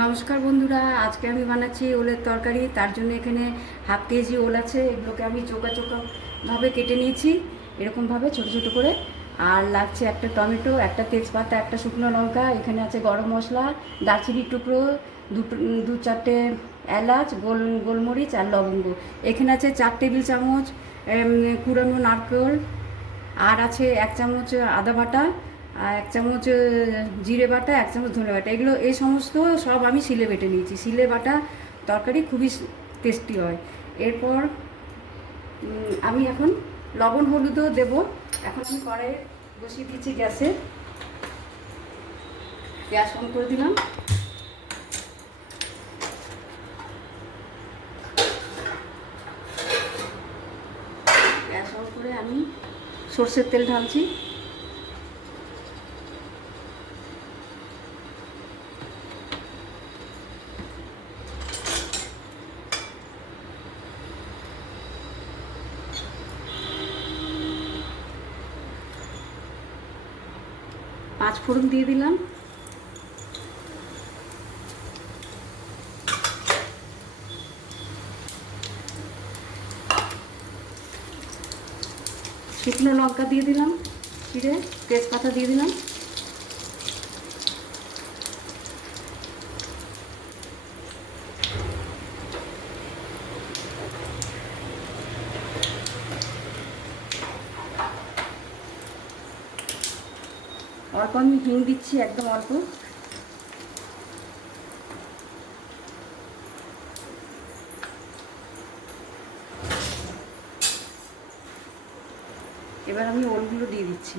নমস্কার বন্ধুরা, আজকে আমি বানাচ্ছি ওলের তরকারি। তার জন্য এখানে হাফ কেজি ওল আছে, এগুলোকে আমি চোকা চোকাভাবে কেটে নিয়েছি, এরকমভাবে ছোটো ছোটো করে। আর লাগছে একটা টমেটো, একটা তেজপাতা, একটা শুকনো লঙ্কা, এখানে আছে গরম মশলা, দারচিনির টুকরো, দু চারটে এলাচ, গোলমরিচ আর লবঙ্গ। এখানে আছে 4 টেবিল চামচ কুড়ানো নারকেল, আর আছে 1 চামচ আদা বাটা, আর 1 চামচ জিরে বাটা, 1 চামচ ধনে বাটা। এগুলো এই সমস্ত সব আমি শিলে বেটে নিয়েছি। শিলে বাটা তরকারি খুবই টেস্টি হয়। এরপর আমি এখন লবণ হলুদও দেবো। এখন আমি কড়াইয়ে বসিয়ে দিচ্ছি গ্যাসে, গ্যাস অন করে দিলাম। গ্যাস অন করে আমি সর্ষের তেল ঢালছি। পাঁচ ফোড়ন দিয়ে দিলাম। শুকনো লঙ্কা দিয়ে দিলাম চিড়ে, তেজপাতা দিয়ে দিলাম। অল্প আমি হিং দিচ্ছি, একদম অল্প। এবার আমি ওলগুলো দিয়ে দিচ্ছি।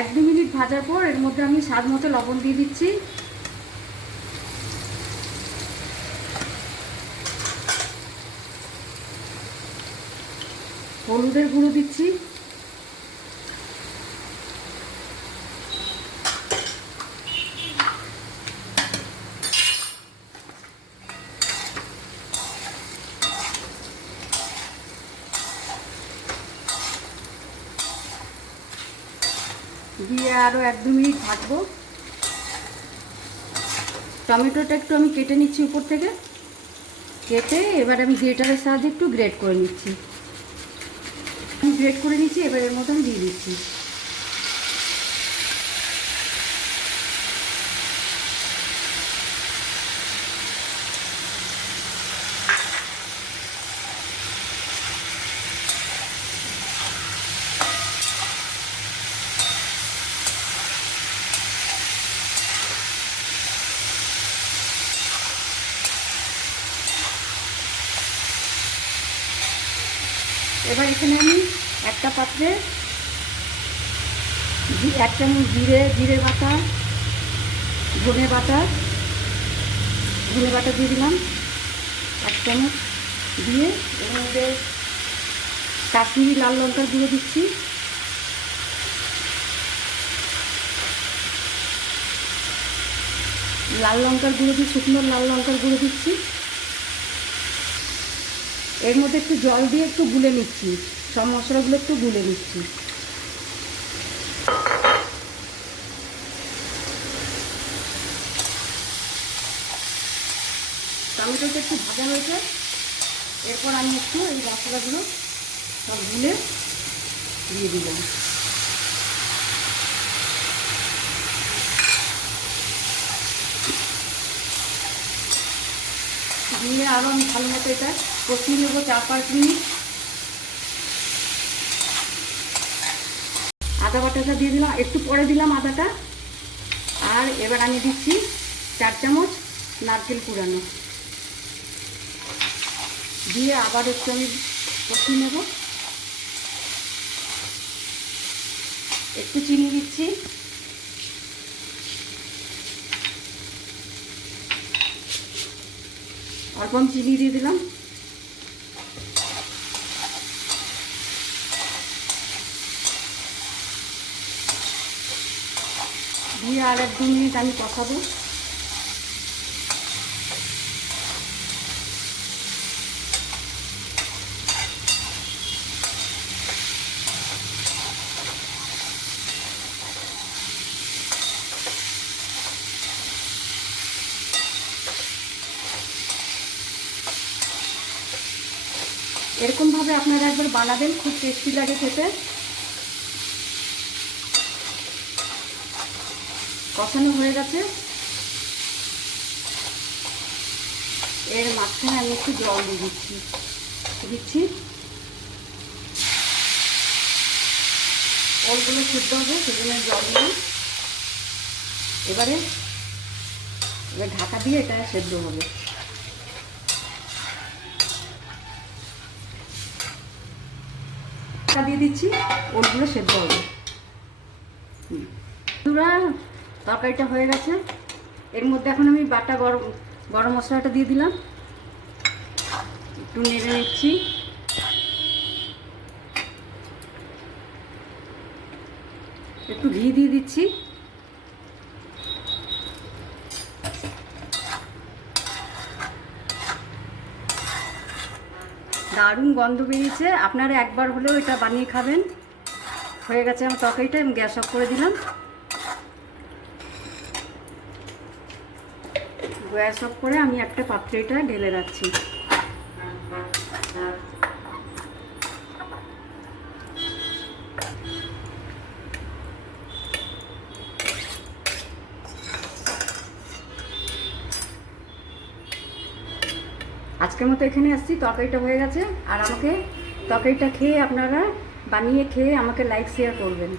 এক দু মিনিট ভাজার পর এর মধ্যে আমি স্বাদ মতো লবণ দিয়ে দিচ্ছি। হলুদের গুঁড়ো দিচ্ছি। দিয়ে আরও এক দু মিনিট ভাজবো। টমেটোটা একটু আমি কেটে নিচ্ছি উপর থেকে, কেটে এবার আমি গ্রেটারের সাহায্যে একটু গ্রেট করে নিচ্ছি। আমি গ্রেট করে নিচ্ছি, এবার এর মধ্যে আমি দিয়ে দিচ্ছি। এবার এখানে আমি একটা পাত্রে 1 চামচ জিরে বাটা, ধনে বাটা দিয়ে দিলাম 1 চামচ। দিয়ে এর মধ্যে কাশ্মীরি লাল লঙ্কার গুঁড়ো দিচ্ছি, লাল লঙ্কার গুঁড়ো দিয়ে শুকনো লাল লঙ্কার গুঁড়ো দিচ্ছি। এর মধ্যে একটু জল দিয়ে একটু গুলে নিচ্ছি, সব মশলাগুলো একটু গুলে নিচ্ছি। টমেটোটা একটু ভাজা হয়েছে, এরপর আমি একটু এই মশলাগুলো সব গুলে দিয়ে দিলাম। দিয়ে আরও আমি ভালো মতো এটা কষিয়ে নেবো 4-5 মিনিট। আদা বাটাটা দিয়ে দিলাম, একটু পরে দিলাম আদাটা। আর এবার আমি দিচ্ছি 4 চামচ নারকেল কুড়ানো, দিয়ে আবার একটু আমি কষিয়ে নেব। একটু চিনি দিচ্ছি, অল্প চিনি দিয়ে দিলাম। দিয়ে আর 1-2 মিনিট আমি কষাবো। এরকমভাবে আপনারা একবার বানাবেন, খুব টেস্টি লাগে খেতে। কষানো হয়ে গেছে, এর মাঝখানে আমি একটু জল দিয়ে দিচ্ছি। ওলগুলো সিদ্ধ হবে, সেজন্য জল দিলাম। এবারে ঢাকা দিয়ে এটা সেদ্ধ হবে। ঢাকা দিয়ে দিচ্ছি, ওলগুলো সেদ্ধ হবে। তরকারিটা হয়ে গেছে। এর মধ্যে এখন আমি বাটা গরম মশলাটা দিয়ে দিলাম, একটু নেড়ে নিচ্ছি। একটু ঘি দিয়ে দিচ্ছি। দারুণ গন্ধ বেরিয়েছে, আপনারা একবার হলেও এটা বানিয়ে খাবেন। হয়ে গেছে আমার তরকারিটা, আমি গ্যাস অফ করে দিলাম। গ্যাস অফ করে আমি একটা পাত্রে এটা ঢেলে রাখছি। আজকের মতো এখানে আসছি, তরকারিটা হয়ে গেছে। আর আমাকে তরকারিটা খেয়ে আপনারা বানিয়ে খেয়ে আমাকে লাইক শেয়ার করবেন।